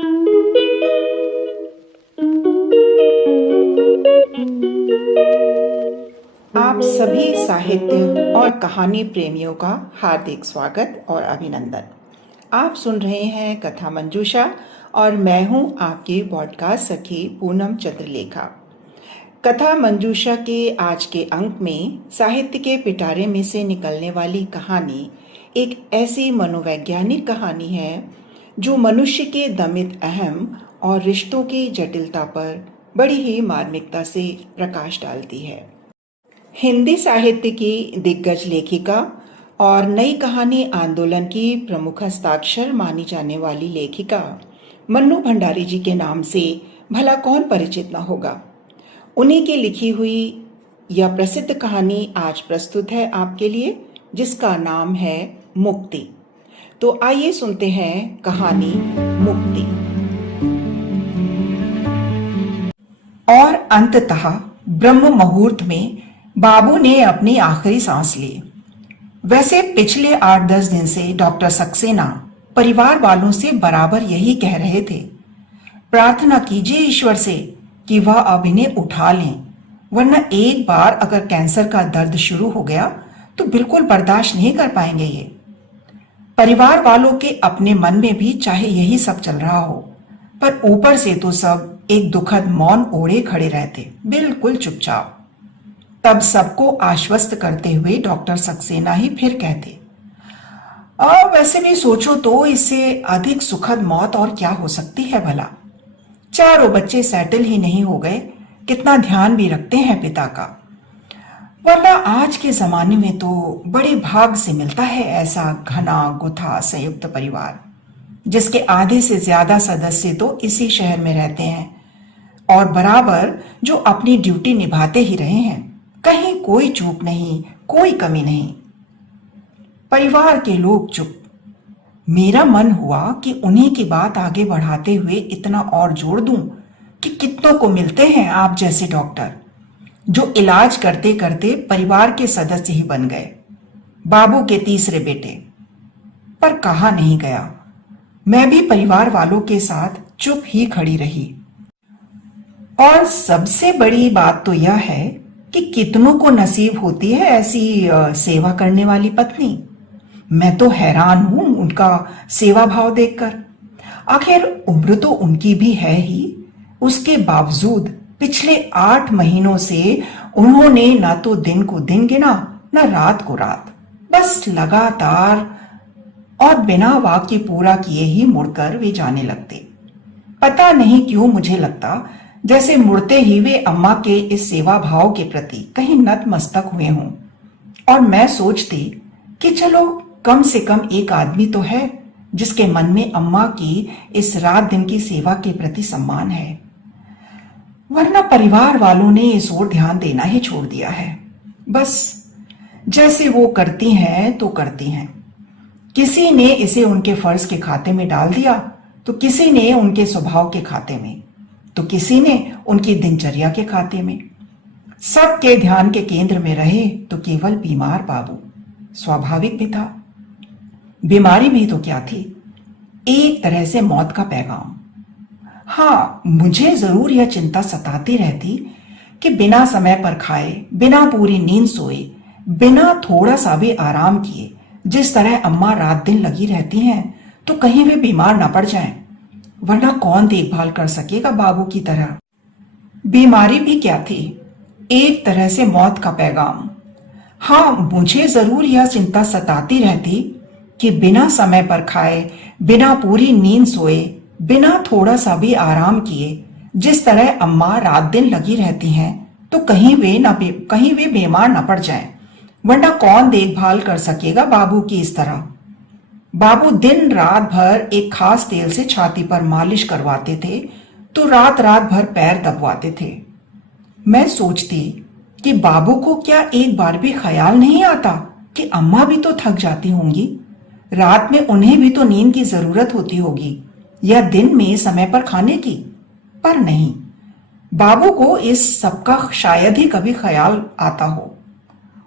आप सभी साहित्य और कहानी प्रेमियों का हार्दिक स्वागत और अभिनंदन। आप सुन रहे हैं कथा मंजूषा और मैं हूं आपकी पॉडकास्ट सखी पूनम चंद्रलेखा। कथा मंजूषा के आज के अंक में साहित्य के पिटारे में से निकलने वाली कहानी एक ऐसी मनोवैज्ञानिक कहानी है जो मनुष्य के दमित अहम और रिश्तों की जटिलता पर बड़ी ही मार्मिकता से प्रकाश डालती है। हिंदी साहित्य की दिग्गज लेखिका और नई कहानी आंदोलन की प्रमुख हस्ताक्षर मानी जाने वाली लेखिका मन्नू भंडारी जी के नाम से भला कौन परिचित न होगा। उन्हीं की लिखी हुई यह प्रसिद्ध कहानी आज प्रस्तुत है आपके लिए, जिसका नाम है मुक्ति। तो आइए सुनते हैं कहानी मुक्ति। और अंततः ब्रह्म मुहूर्त में बाबू ने अपनी आखिरी सांस ली। वैसे पिछले 8-10 दिन से डॉक्टर सक्सेना परिवार वालों से बराबर यही कह रहे थे, प्रार्थना कीजिए ईश्वर से कि वह अब इन्हें उठा लें, वरना एक बार अगर कैंसर का दर्द शुरू हो गया तो बिल्कुल बर्दाश्त नहीं कर पाएंगे ये। परिवार वालों के अपने मन में भी चाहे यही सब चल रहा हो, पर ऊपर से तो सब एक दुखद मौन ओढ़े खड़े रहते, बिल्कुल चुपचाप। तब सबको आश्वस्त करते हुए डॉक्टर सक्सेना ही फिर कहते, वैसे भी सोचो तो इससे अधिक सुखद मौत और क्या हो सकती है भला। चारों बच्चे सेटल ही नहीं हो गए, कितना ध्यान भी रखते हैं पिता का, वरना आज के जमाने में तो बड़े भाग से मिलता है ऐसा घना गुथा संयुक्त परिवार, जिसके आधे से ज्यादा सदस्य तो इसी शहर में रहते हैं और बराबर जो अपनी ड्यूटी निभाते ही रहे हैं, कहीं कोई चूक नहीं, कोई कमी नहीं। परिवार के लोग चुप। मेरा मन हुआ कि उन्हीं की बात आगे बढ़ाते हुए इतना और जोड़ दूं कि कितनों को मिलते हैं आप जैसे डॉक्टर, जो इलाज करते करते परिवार के सदस्य ही बन गए, बाबू के तीसरे बेटे। पर कहा नहीं गया, मैं भी परिवार वालों के साथ चुप ही खड़ी रही। और सबसे बड़ी बात तो यह है कि कितनों को नसीब होती है ऐसी सेवा करने वाली पत्नी। मैं तो हैरान हूं उनका सेवा भाव देखकर। आखिर उम्र तो उनकी भी है ही, उसके बावजूद पिछले 8 महीनों से उन्होंने ना तो दिन को दिन गिना, ना रात को रात, बस लगातार और बिना वाक्य पूरा किए ही मुड़कर वे जाने लगते। पता नहीं क्यों मुझे लगता जैसे मुड़ते ही वे अम्मा के इस सेवा भाव के प्रति कहीं नतमस्तक हुए हों, और मैं सोचती कि चलो कम से कम एक आदमी तो है जिसके मन में अम्मा की इस रात दिन की सेवा के प्रति सम्मान है, वरना परिवार वालों ने इस ओर ध्यान देना ही छोड़ दिया है। बस जैसे वो करती हैं तो करती हैं। किसी ने इसे उनके फर्ज के खाते में डाल दिया तो किसी ने उनके स्वभाव के खाते में, तो किसी ने उनकी दिनचर्या के खाते में। सबके ध्यान के केंद्र में रहे तो केवल बीमार बाबू। स्वाभाविक भी था, बीमारी भी तो क्या थी, एक तरह से मौत का पैगाम। हाँ, मुझे जरूर यह चिंता सताती रहती कि बिना समय पर खाए, बिना पूरी नींद सोए, बिना थोड़ा सा भी आराम किए जिस तरह अम्मा रात दिन लगी रहती हैं, तो कहीं वे बीमार ना पड़ जाएं, वरना कौन देखभाल कर सकेगा बाबू की तरह। बीमारी भी क्या थी, एक तरह से मौत का पैगाम। हाँ, मुझे जरूर यह चिंता सताती रहती कि बिना समय पर खाए, बिना पूरी नींद सोए, बिना थोड़ा सा भी आराम किए जिस तरह अम्मा रात दिन लगी रहती हैं, तो कहीं वे बीमार न पड़ जाएं, वरना कौन देखभाल कर सकेगा बाबू की इस तरह। बाबू दिन रात भर एक खास तेल से छाती पर मालिश करवाते थे तो रात रात भर पैर दबवाते थे। मैं सोचती कि बाबू को क्या एक बार भी ख्याल नहीं आता कि अम्मा भी तो थक जाती होंगी, रात में उन्हें भी तो नींद की जरूरत होती होगी, या दिन में समय पर खाने की। पर नहीं, बाबू को इस सबका शायद ही कभी ख्याल आता हो।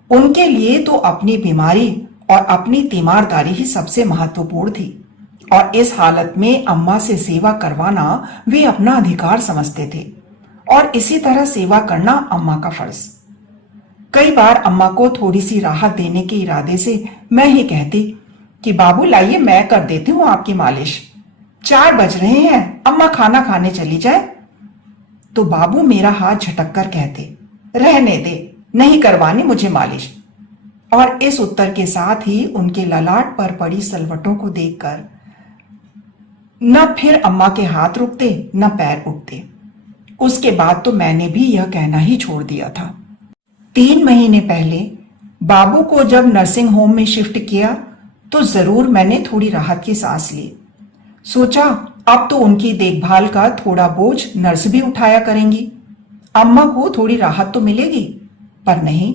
उनके लिए तो अपनी बीमारी और अपनी तीमारदारी ही सबसे महत्वपूर्ण थी, और इस हालत में अम्मा से सेवा करवाना वे अपना अधिकार समझते थे और इसी तरह सेवा करना अम्मा का फर्ज। कई बार अम्मा को थोड़ी सी राहत देने के इरादे से मैं ही कहती कि बाबू लाइए मैं कर देती हूँ आपकी मालिश, 4 बज रहे हैं, अम्मा खाना खाने चली जाए। तो बाबू मेरा हाथ झटक कर कहते, रहने दे, नहीं करवानी मुझे मालिश। और इस उत्तर के साथ ही उनके ललाट पर पड़ी सलवटों को देखकर न फिर अम्मा के हाथ रुकते न पैर उठते। उसके बाद तो मैंने भी यह कहना ही छोड़ दिया था। 3 महीने पहले बाबू को जब नर्सिंग होम में शिफ्ट किया तो जरूर मैंने थोड़ी राहत की सांस ली। सोचा अब तो उनकी देखभाल का थोड़ा बोझ नर्स भी उठाया करेंगी, अम्मा को थोड़ी राहत तो मिलेगी। पर नहीं,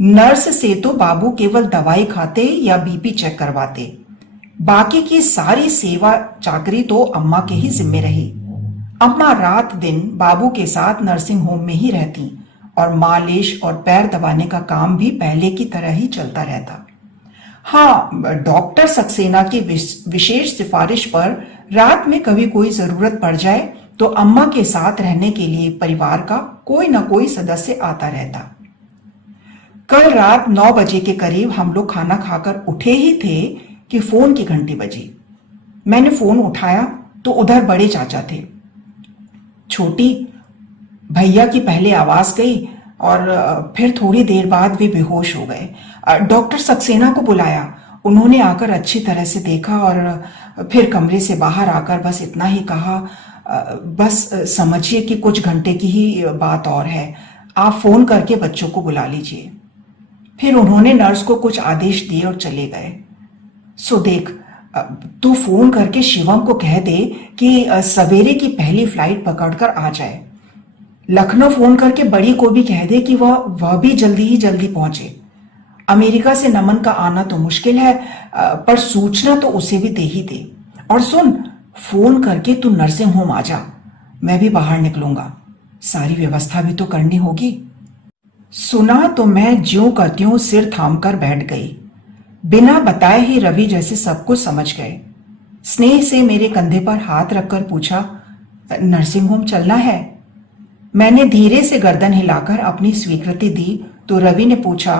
नर्स से तो बाबू केवल दवाई खाते या बीपी चेक करवाते, बाकी की सारी सेवा चाकरी तो अम्मा के ही जिम्मे रही। अम्मा रात दिन बाबू के साथ नर्सिंग होम में ही रहती और मालिश और पैर दबाने का काम भी पहले की तरह ही चलता रहता। हाँ, डॉक्टर सक्सेना की विशेष सिफारिश पर रात में कभी कोई जरूरत पड़ जाए तो अम्मा के साथ रहने के लिए परिवार का कोई ना कोई सदस्य आता रहता। कल रात 9 बजे के करीब हम लोग खाना खाकर उठे ही थे कि फोन की घंटी बजी। मैंने फोन उठाया तो उधर बड़े चाचा थे। छोटी भैया की पहले आवाज गई और फिर थोड़ी देर बाद वे बेहोश हो गए। डॉक्टर सक्सेना को बुलाया, उन्होंने आकर अच्छी तरह से देखा और फिर कमरे से बाहर आकर बस इतना ही कहा, बस समझिए कि कुछ घंटे की ही बात और है, आप फोन करके बच्चों को बुला लीजिए। फिर उन्होंने नर्स को कुछ आदेश दिए और चले गए। सो देख, तू फोन करके शिवम को कह दे कि सवेरे की पहली फ्लाइट पकड़कर आ जाए। लखनऊ फोन करके बड़ी को भी कह दे कि वह भी जल्दी ही जल्दी पहुंचे। अमेरिका से नमन का आना तो मुश्किल है, पर सूचना तो उसे भी दे ही दे। और सुन, फोन करके तू नर्सिंग होम आ जा, मैं भी बाहर निकलूंगा, सारी व्यवस्था भी तो करनी होगी। सुना तो मैं ज्यों का त्यों सिर थामकर बैठ गई। बिना बताए ही रवि जैसे सब कुछ समझ गए। स्नेह से मेरे कंधे पर हाथ रखकर पूछा, नर्सिंग होम चलना है? मैंने धीरे से गर्दन हिलाकर अपनी स्वीकृति दी तो रवि ने पूछा,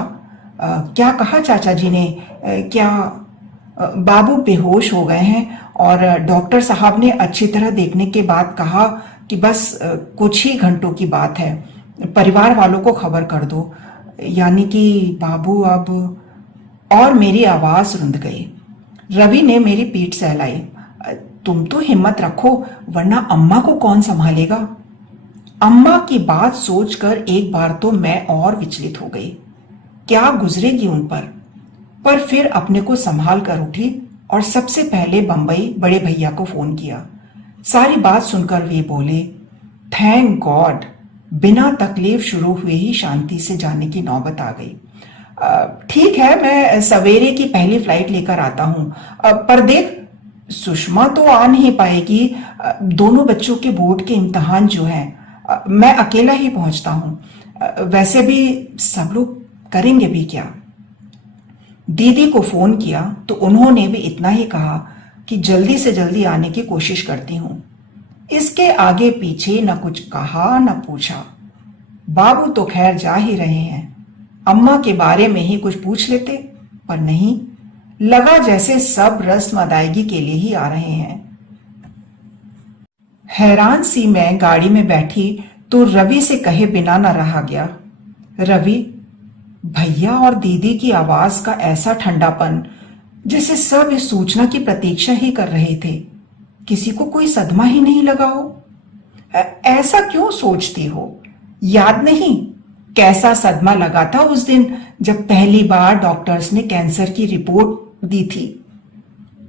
क्या कहा चाचा जी ने? क्या? बाबू बेहोश हो गए हैं और डॉक्टर साहब ने अच्छी तरह देखने के बाद कहा कि बस कुछ ही घंटों की बात है, परिवार वालों को खबर कर दो, यानी कि बाबू अब। और मेरी आवाज रुंध गई। रवि ने मेरी पीठ सहलाई, तुम तो हिम्मत रखो, वरना अम्मा को कौन संभालेगा? अम्मा की बात सोचकर एक बार तो मैं और विचलित हो गई, क्या गुजरेगी उन पर फिर अपने को संभाल कर उठी और सबसे पहले बंबई बड़े भैया को फोन किया। सारी बात सुनकर वे बोले, थैंक गॉड, बिना तकलीफ शुरू हुए ही शांति से जाने की नौबत आ गई। ठीक है, मैं सवेरे की पहली फ्लाइट लेकर आता हूं, पर देख, सुषमा तो आ नहीं पाएगी, दोनों बच्चों के बोर्ड के इम्तिहान जो हैं, मैं अकेला ही पहुंचता हूं। वैसे भी सब लोग करेंगे भी क्या? दीदी को फोन किया तो उन्होंने भी इतना ही कहा कि जल्दी से जल्दी आने की कोशिश करती हूं। इसके आगे पीछे न कुछ कहा न पूछा। बाबू तो खैर जा ही रहे हैं, अम्मा के बारे में ही कुछ पूछ लेते, पर नहीं, लगा जैसे सब रस्म अदायगी के लिए ही आ रहे हैं। हैरान सी मैं गाड़ी में बैठी तो रवि से कहे बिना न रहा गया। रवि, भैया और दीदी की आवाज का ऐसा ठंडापन, जैसे सब इस सूचना की प्रतीक्षा ही कर रहे थे, किसी को कोई सदमा ही नहीं लगा हो। ऐसा क्यों सोचती हो? याद नहीं कैसा सदमा लगा था उस दिन जब पहली बार डॉक्टर्स ने कैंसर की रिपोर्ट दी थी।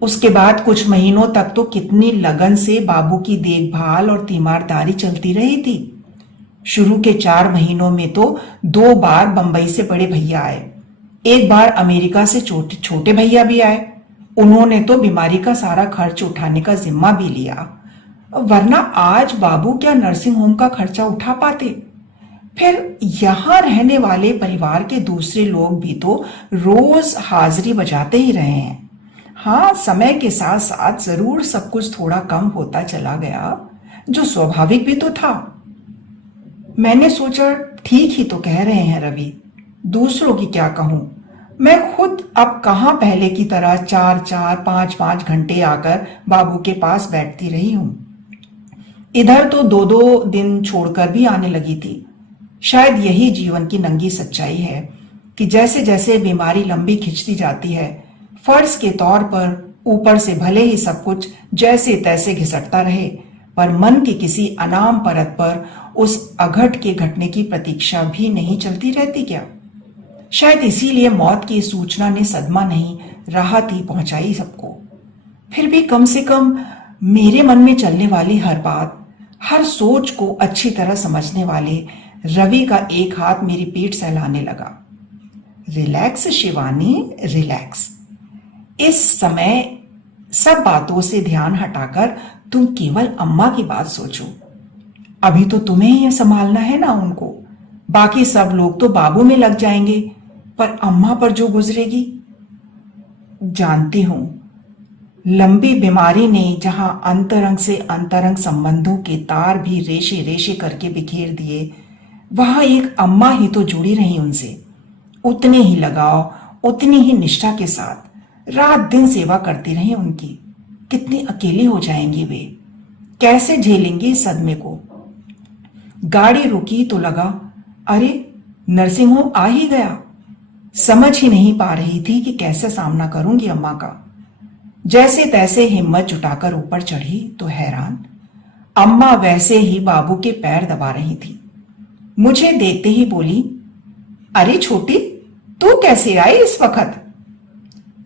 उसके बाद कुछ महीनों तक तो कितनी लगन से बाबू की देखभाल और तीमारदारी चलती रही थी। शुरू के 4 महीनों में तो 2 बार बंबई से बड़े भैया आए, एक बार अमेरिका से छोटे भैया भी आए। उन्होंने तो बीमारी का सारा खर्च उठाने का जिम्मा भी लिया, वरना आज बाबू क्या नर्सिंग होम का खर्चा उठा पाते? फिर यहां रहने वाले परिवार के दूसरे लोग भी तो रोज हाजिरी बजाते ही रहे हैं। हाँ, समय के साथ साथ जरूर सब कुछ थोड़ा कम होता चला गया, जो स्वाभाविक भी तो था। मैंने सोचा ठीक ही तो कह रहे हैं रवि, दूसरों की क्या कहूं। मैं खुद अब कहाँ पहले की तरह 4-4, 5-5 घंटे आकर बाबू के पास बैठती रही हूं। इधर तो 2-2 दिन छोड़कर भी आने लगी थी। शायद यही जीवन की नंगी सच्चाई है कि जैसे जैसे बीमारी लंबी खिंचती जाती है, फर्ज के तौर पर ऊपर से भले ही सब कुछ जैसे तैसे घिसटता रहे, पर मन की किसी अनाम परत पर उस अघट के घटने की प्रतीक्षा भी नहीं चलती रहती क्या? शायद इसीलिए मौत की सूचना ने सदमा नहीं, राहत ही पहुंचाई सबको। फिर भी कम से कम मेरे मन में चलने वाली हर बात, हर सोच को अच्छी तरह समझने वाले रवि का एक हाथ मेरी पीठ सहलाने लगा। Relax Shivani, relax. इस समय सब बातों से ध्यान हटाकर तुम केवल अम्मा की बात सोचो। अभी तो तुम्हें ही संभालना है ना उनको। बाकी सब लोग तो बाबू में लग जाएंगे, पर अम्मा पर जो गुजरेगी। जानती हूं, लंबी बीमारी ने जहां अंतरंग से अंतरंग संबंधों के तार भी रेशे रेशे करके बिखेर दिए, वहां एक अम्मा ही तो जुड़ी रही उनसे। उतने ही लगाव, उतनी ही निष्ठा के साथ रात दिन सेवा करती रही उनकी। कितनी अकेली हो जाएंगी वे, कैसे झेलेंगी इस सदमे को। गाड़ी रुकी तो लगा, अरे नर्सिंग होम आ ही गया। समझ ही नहीं पा रही थी कि कैसे सामना करूंगी अम्मा का। जैसे तैसे हिम्मत जुटाकर ऊपर चढ़ी तो हैरान, अम्मा वैसे ही बाबू के पैर दबा रही थी। मुझे देखते ही बोली, अरे छोटी, तू कैसे आई इस वक्त?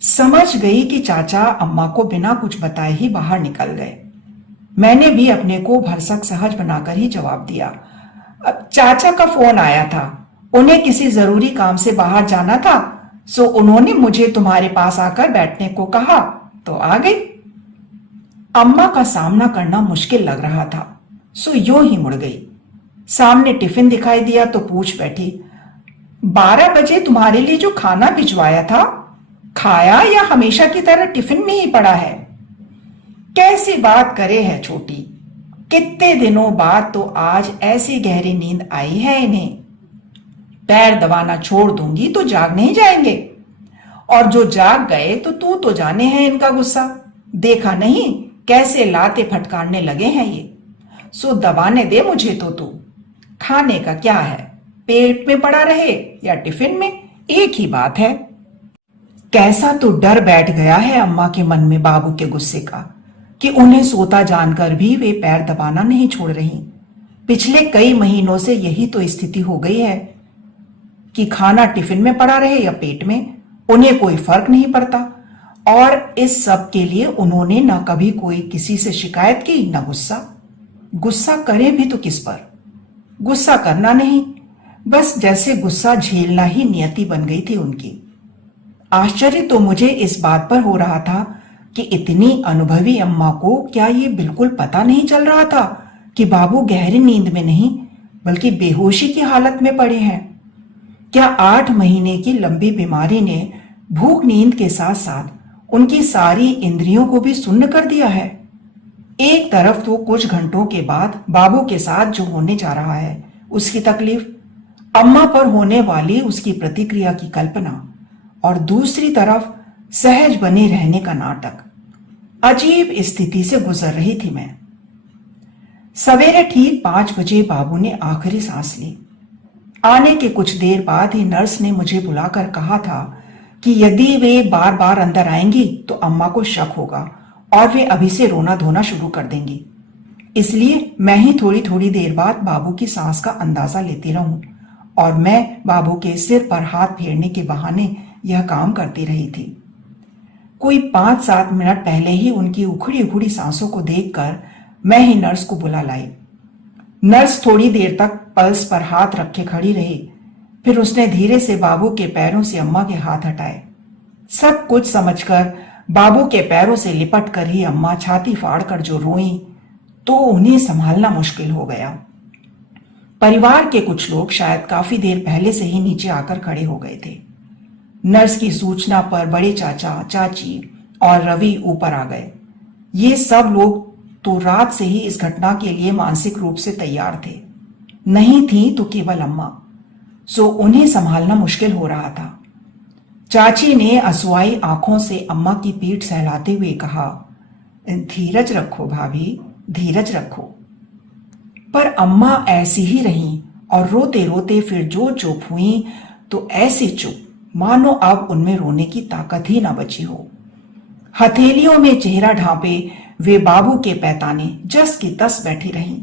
समझ गई कि चाचा अम्मा को बिना कुछ बताए ही बाहर निकल गए। मैंने भी अपने को भरसक सहज बनाकर ही जवाब दिया, अब चाचा का फोन आया था, उन्हें किसी जरूरी काम से बाहर जाना था, सो उन्होंने मुझे तुम्हारे पास आकर बैठने को कहा तो आ गई। अम्मा का सामना करना मुश्किल लग रहा था, सो यूं ही मुड़ गई। सामने टिफिन दिखाई दिया तो पूछ बैठी, 12 बजे तुम्हारे लिए जो खाना भिजवाया था, खाया या हमेशा की तरह टिफिन में ही पड़ा है? कैसी बात करे है छोटी, कितने दिनों बाद तो आज ऐसी गहरी नींद आई है इन्हें। पैर दबाना छोड़ दूंगी तो जाग नहीं जाएंगे, और जो जाग गए तो तू तो जाने हैं इनका गुस्सा। देखा नहीं कैसे लाते फटकारने लगे हैं ये। सो दबाने दे मुझे तो तू। खाने का क्या है, पेट में पड़ा रहे या टिफिन में, एक ही बात है। कैसा तो डर बैठ गया है अम्मा के मन में बाबू के गुस्से का, कि उन्हें सोता जानकर भी वे पैर दबाना नहीं छोड़ रही। पिछले कई महीनों से यही तो स्थिति हो गई है कि खाना टिफिन में पड़ा रहे या पेट में, उन्हें कोई फर्क नहीं पड़ता। और इस सब के लिए उन्होंने ना कभी कोई किसी से शिकायत की, ना गुस्सा। गुस्सा करे भी तो किस पर? गुस्सा करना नहीं, बस जैसे गुस्सा झेलना ही नियति बन गई थी उनकी। आश्चर्य तो मुझे इस बात पर हो रहा था कि इतनी अनुभवी अम्मा को क्या ये बिल्कुल पता नहीं चल रहा था कि बाबू गहरी नींद में नहीं बल्कि बेहोशी की हालत में पड़े हैं। क्या 8 महीने की लंबी बीमारी ने भूख नींद के साथ साथ उनकी सारी इंद्रियों को भी सुन्न कर दिया है? एक तरफ तो कुछ घंटों के बाद बाबू के साथ जो होने जा रहा है उसकी तकलीफ, अम्मा पर होने वाली उसकी प्रतिक्रिया की कल्पना, और दूसरी तरफ सहज बने रहने का नाटक। अजीब स्थिति से गुजर रही थी मैं। सवेरे ठीक 5 बजे बाबू ने आखिरी सांस ली। आने के कुछ देर बाद ही नर्स ने मुझे बुलाकर कहा था कि यदि वे बार बार अंदर आएंगी तो अम्मा को शक होगा और वे अभी से रोना धोना शुरू कर देंगी। इसलिए मैं ही थोड़ी थोड़ी देर बाद बाबू की सांस का अंदाजा लेती रहूं, और मैं बाबू के सिर पर हाथ फेरने के बहाने यह काम करती रही थी। कोई 5-7 मिनट पहले ही उनकी उखड़ी उखड़ी सांसों को देखकर मैं ही नर्स को बुला लाई। नर्स थोड़ी देर तक पल्स पर हाथ रखे खड़ी रही, फिर उसने धीरे से बाबू के पैरों से अम्मा के हाथ हटाए। सब कुछ समझकर बाबू के पैरों से लिपट कर ही अम्मा छाती फाड़कर जो रोई तो उन्हें संभालना मुश्किल हो गया। परिवार के कुछ लोग शायद काफी देर पहले से ही नीचे आकर खड़े हो गए थे। नर्स की सूचना पर बड़े चाचा, चाची और रवि ऊपर आ गए। ये सब लोग तो रात से ही इस घटना के लिए मानसिक रूप से तैयार थे। नहीं थी तो केवल अम्मा, सो उन्हें संभालना मुश्किल हो रहा था। चाची ने असुआई आंखों से अम्मा की पीठ सहलाते हुए कहा, धीरज रखो भाभी, धीरज रखो। पर अम्मा ऐसी ही रहीं और रोते रोते फिर जो चुप हुई तो ऐसी चुप मानो अब उनमें रोने की ताकत ही ना बची हो। हथेलियों में चेहरा ढांपे वे बाबू के पैताने जस की तस बैठी रहीं।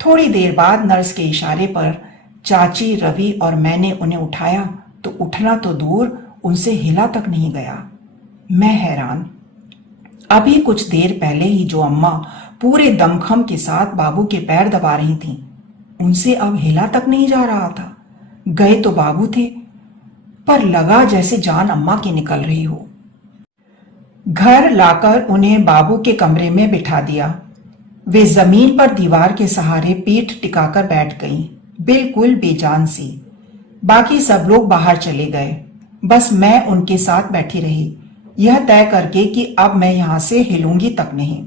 थोड़ी देर बाद नर्स के इशारे पर चाची, रवि और मैंने उन्हें उठाया तो उठना तो दूर, उनसे हिला तक नहीं गया। मैं हैरान। अभी कुछ देर पहले ही जो अम्मा पूरे दमखम के साथ बाबू के पैर दबा रही थीं, उनसे अब हिला तक नहीं जा रहा था। गए तो बाबू थे, पर लगा जैसे जान अम्मा की निकल रही हो। घर लाकर उन्हें बाबू के कमरे में बिठा दिया। वे जमीन पर दीवार के सहारे पीठ टिकाकर बैठ गईं, बिल्कुल बेजान सी। बाकी सब लोग बाहर चले गए, बस मैं उनके साथ बैठी रही, यह तय करके कि अब मैं यहां से हिलूंगी तक नहीं।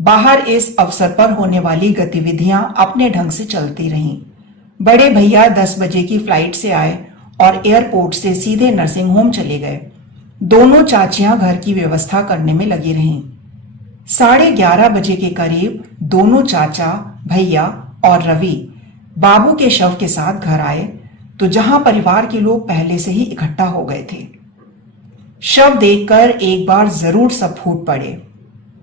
बाहर इस अवसर पर होने वाली गतिविधियां अपने ढंग से चलती रहीं। बड़े भैया 10 बजे की फ्लाइट से आए और एयरपोर्ट से सीधे नर्सिंग होम चले गए। दोनों चाचियां घर की व्यवस्था करने में लगी रहीं। 11:30 बजे के करीब दोनों चाचा, भैया और रवि बाबू के शव के साथ घर आए तो जहां परिवार के लोग पहले से ही इकट्ठा हो गए थे। शव देखकर एक बार जरूर सब फूट पड़े।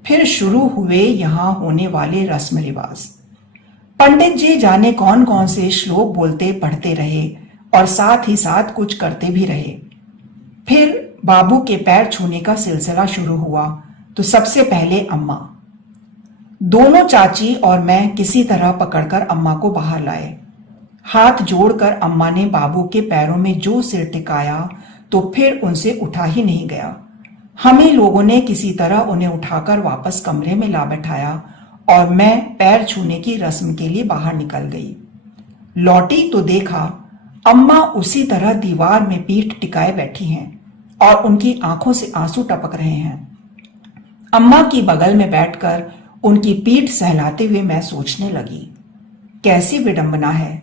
फिर शुरू हुए यहां होने वाले रस्म रिवाज। पंडित जी जाने कौन कौन से श्लोक बोलते पढ़ते रहे और साथ ही साथ कुछ करते भी रहे। फिर बाबू के पैर छूने का सिलसिला शुरू हुआ तो सबसे पहले अम्मा। दोनों चाची और मैं किसी तरह पकड़कर अम्मा को बाहर लाए। हाथ जोड़कर अम्मा ने बाबू के पैरों में जो सिर टिकाया तो फिर उनसे उठा ही नहीं गया। हमें लोगों ने किसी तरह उन्हें उठाकर वापस कमरे में ला बैठाया और मैं पैर छूने की रस्म के लिए बाहर निकल गई। लौटी तो देखा अम्मा उसी तरह दीवार में पीठ टिकाए बैठी हैं और उनकी आंखों से आंसू टपक रहे हैं। अम्मा की बगल में बैठकर उनकी पीठ सहलाते हुए मैं सोचने लगी, कैसी विडंबना है।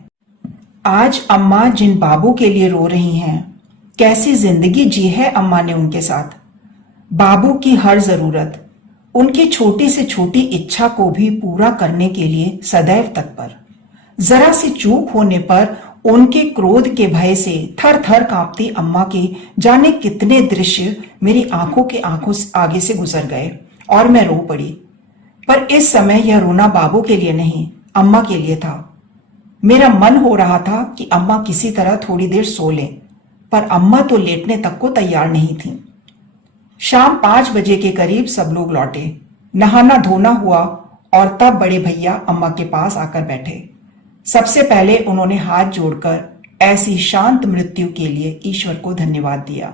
आज अम्मा जिन बाबू के लिए रो रही हैं, कैसी जिंदगी जी है अम्मा ने उनके साथ। बाबू की हर जरूरत, उनकी छोटी से छोटी इच्छा को भी पूरा करने के लिए सदैव तत्पर। जरा सी चूक होने पर उनके क्रोध के भय से थर थर कांपती अम्मा के जाने कितने दृश्य मेरी आंखों के आगे से गुजर गए और मैं रो पड़ी। पर इस समय यह रोना बाबू के लिए नहीं, अम्मा के लिए था। मेरा मन हो रहा था कि अम्मा किसी तरह थोड़ी देर सो लें, पर अम्मा तो लेटने तक को तैयार नहीं थी। शाम 5 बजे के करीब सब लोग लौटे। नहाना धोना हुआ और तब बड़े भैया अम्मा के पास आकर बैठे। सबसे पहले उन्होंने हाथ जोड़कर ऐसी शांत मृत्यु के लिए ईश्वर को धन्यवाद दिया।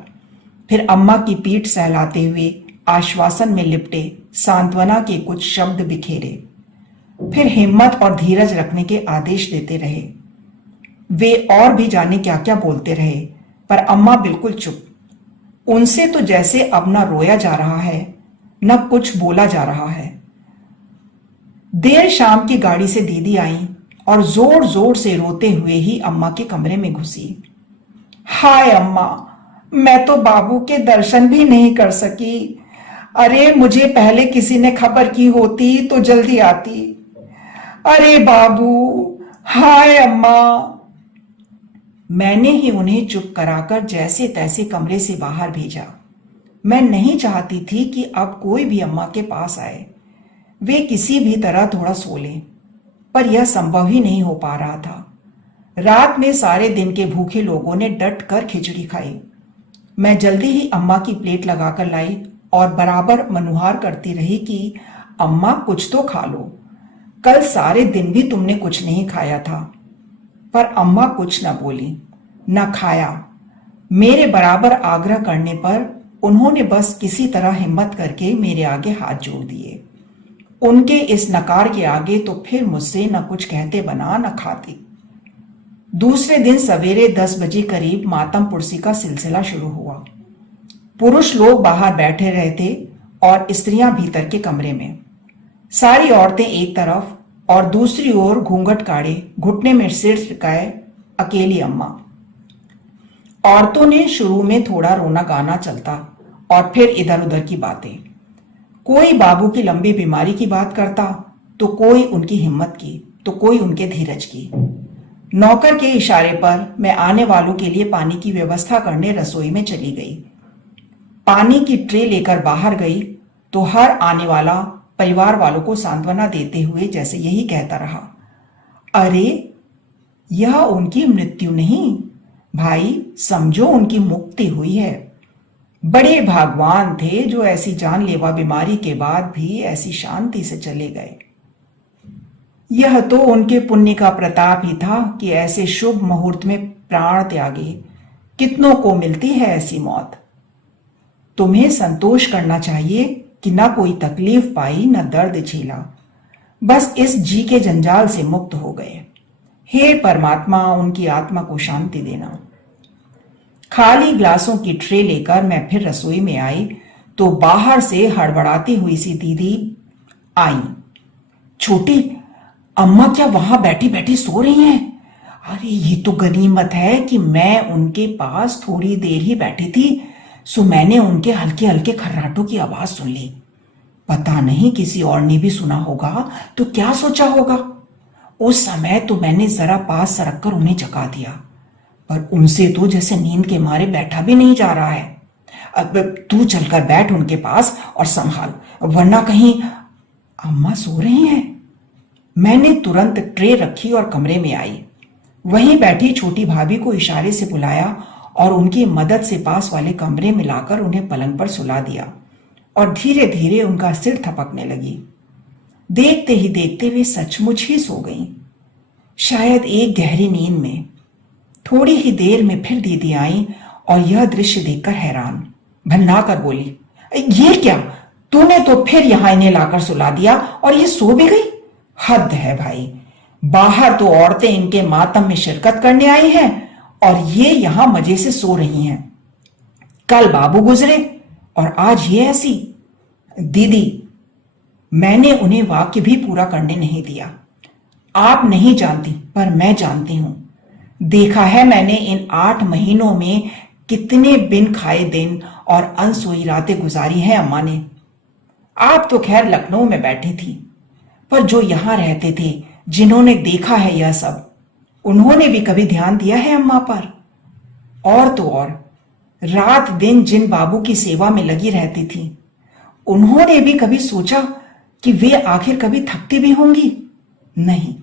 फिर अम्मा की पीठ सहलाते हुए आश्वासन में लिपटे सांत्वना के कुछ शब्द बिखेरे। फिर हिम्मत और धीरज रखने के आदेश देते रहे। वे और भी जाने क्या क्या बोलते रहे, पर अम्मा बिल्कुल चुप। उनसे तो जैसे अब न रोया जा रहा है न कुछ बोला जा रहा है। देर शाम की गाड़ी से दीदी आई और जोर जोर से रोते हुए ही अम्मा के कमरे में घुसी। हाय अम्मा, मैं तो बाबू के दर्शन भी नहीं कर सकी। अरे मुझे पहले किसी ने खबर की होती तो जल्दी आती। अरे बाबू, हाय अम्मा। मैंने ही उन्हें चुप कराकर जैसे तैसे कमरे से बाहर भेजा। मैं नहीं चाहती थी कि अब कोई भी अम्मा के पास आए, वे किसी भी तरह थोड़ा सो लें, पर यह संभव ही नहीं हो पा रहा था। रात में सारे दिन के भूखे लोगों ने डट कर खिचड़ी खाई। मैं जल्दी ही अम्मा की प्लेट लगाकर लाई और बराबर मनुहार करती रही कि अम्मा कुछ तो खा लो, कल सारे दिन भी तुमने कुछ नहीं खाया था। पर अम्मा कुछ न बोली, न खाया। मेरे बराबर आग्रह करने पर उन्होंने बस किसी तरह हिम्मत करके मेरे आगे हाथ जोड़ दिए। उनके इस नकार के आगे तो फिर मुझसे न कुछ कहते बना न खाती। दूसरे दिन सवेरे 10 बजे करीब मातम पुरसी का सिलसिला शुरू हुआ। पुरुष लोग बाहर बैठे रहे थे और स्त्रियां भीतर के कमरे में। सारी औरतें एक तरफ और दूसरी ओर घूंघट काढ़े घुटने में सिर टिकाए अकेली अम्मा। औरतों ने शुरू में थोड़ा रोना गाना चलता और फिर इधर उधर की बातें। कोई बाबू की लंबी बीमारी की बात करता, तो कोई उनकी हिम्मत की, तो कोई उनके धीरज की। नौकर के इशारे पर मैं आने वालों के लिए पानी की व्यवस्था करने रसोई में चली गई। पानी की ट्रे लेकर बाहर गई तो हर आने वाला परिवार वालों को सांत्वना देते हुए जैसे यही कहता रहा, अरे यह उनकी मृत्यु नहीं भाई, समझो उनकी मुक्ति हुई है। बड़े भगवान थे जो ऐसी जानलेवा बीमारी के बाद भी ऐसी शांति से चले गए। यह तो उनके पुण्य का प्रताप ही था कि ऐसे शुभ मुहूर्त में प्राण त्यागे। कितनों को मिलती है ऐसी मौत। तुम्हें संतोष करना चाहिए कि न कोई तकलीफ पाई न दर्द झेला, बस इस जी के जंजाल से मुक्त हो गए। हे परमात्मा, उनकी आत्मा को शांति देना। खाली ग्लासों की ट्रे लेकर मैं फिर रसोई में आई तो बाहर से हड़बड़ाती हुई सी दीदी आई। छोटी अम्मा क्या वहां बैठी बैठी सो रही हैं? अरे ये तो गनीमत है कि मैं उनके पास थोड़ी देर ही बैठी थी, सो मैंने उनके हल्के हल्के खर्राटों की आवाज सुन ली। पता नहीं किसी और ने भी सुना होगा तो क्या सोचा होगा। उस समय तो मैंने जरा पास सरक कर उन्हें जगा दिया, पर उनसे तो जैसे नींद के मारे बैठा भी नहीं जा रहा है। अब तू चलकर बैठ उनके पास और संभाल, वरना कहीं अम्मा सो रही हैं। मैंने तुरंत ट्रे रखी और कमरे में आई। वहीं बैठी छोटी भाभी को इशारे से बुलाया और उनकी मदद से पास वाले कमरे में लाकर उन्हें पलंग पर सुला दिया और धीरे धीरे उनका सिर थपकने लगी। देखते ही देखते वे सचमुच ही सो गईं, शायद एक गहरी नींद में। थोड़ी ही देर में फिर दीदी आई और यह दृश्य देखकर हैरान भन्ना कर बोली, ये क्या, तूने तो फिर यहां इन्हें लाकर सुला दिया और ये सो भी गई? हद है भाई, बाहर तो औरतें इनके मातम में शिरकत करने आई हैं और ये यहां मजे से सो रही हैं। कल बाबू गुजरे और आज ये ऐसी। दीदी, मैंने उन्हें वाक्य भी पूरा करने नहीं दिया। आप नहीं जानती पर मैं जानती हूं। देखा है मैंने इन 8 महीनों में कितने बिन खाए दिन और अनसोई रातें गुजारी हैं अम्मा ने। आप तो खैर लखनऊ में बैठी थी, पर जो यहां रहते थे, जिन्होंने देखा है यह सब, उन्होंने भी कभी ध्यान दिया है अम्मा पर? और तो और रात दिन जिन बाबू की सेवा में लगी रहती थी, उन्होंने भी कभी सोचा कि वे आखिर कभी थकती भी होंगी? नहीं,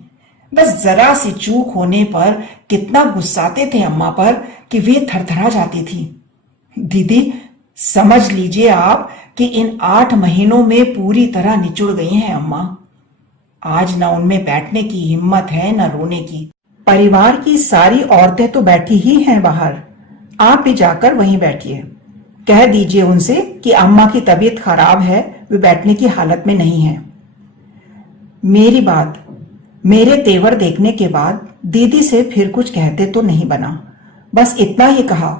बस जरा सी चूक होने पर कितना गुस्साते थे अम्मा पर कि वे थरथरा जाती थी। दीदी, समझ लीजिए आप कि इन 8 महीनों में पूरी तरह निचुड़ गई हैं अम्मा। आज न उनमें बैठने की हिम्मत है न रोने की। परिवार की सारी औरतें तो बैठी ही हैं बाहर, आप भी जाकर वहीं बैठिए। कह दीजिए उनसे कि अम्मा की तबीयत खराब है, वे बैठने की हालत में नहीं है। मेरी बात, मेरे तेवर देखने के बाद दीदी से फिर कुछ कहते तो नहीं बना, बस इतना ही कहा,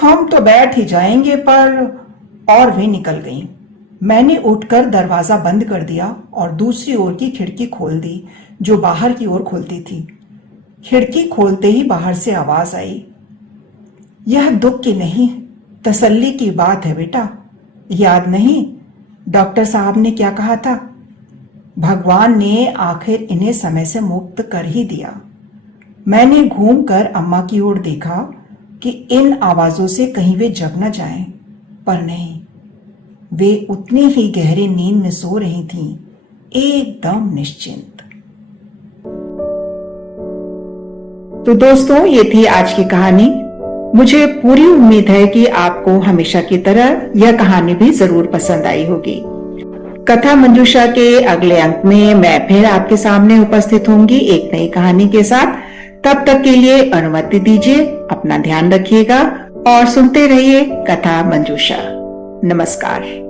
हम तो बैठ ही जाएंगे पर, और वे निकल गईं। मैंने उठकर दरवाजा बंद कर दिया और दूसरी ओर की खिड़की खोल दी जो बाहर की ओर खुलती थी। खिड़की खोलते ही बाहर से आवाज आई, यह दुख की नहीं तसल्ली की बात है बेटा। याद नहीं डॉक्टर साहब ने क्या कहा था? भगवान ने आखिर इन्हें समय से मुक्त कर ही दिया। मैंने घूमकर अम्मा की ओर देखा कि इन आवाजों से कहीं वे जग न जाएं, पर नहीं, वे उतनी ही गहरी नींद में सो रही थीं, एकदम निश्चिंत। तो दोस्तों, ये थी आज की कहानी। मुझे पूरी उम्मीद है कि आपको हमेशा की तरह यह कहानी भी जरूर पसंद आई होगी। कथा मंजूषा के अगले अंक में मैं फिर आपके सामने उपस्थित होंगी एक नई कहानी के साथ। तब तक के लिए अनुमति दीजिए, अपना ध्यान रखिएगा और सुनते रहिए कथा मंजूषा। नमस्कार।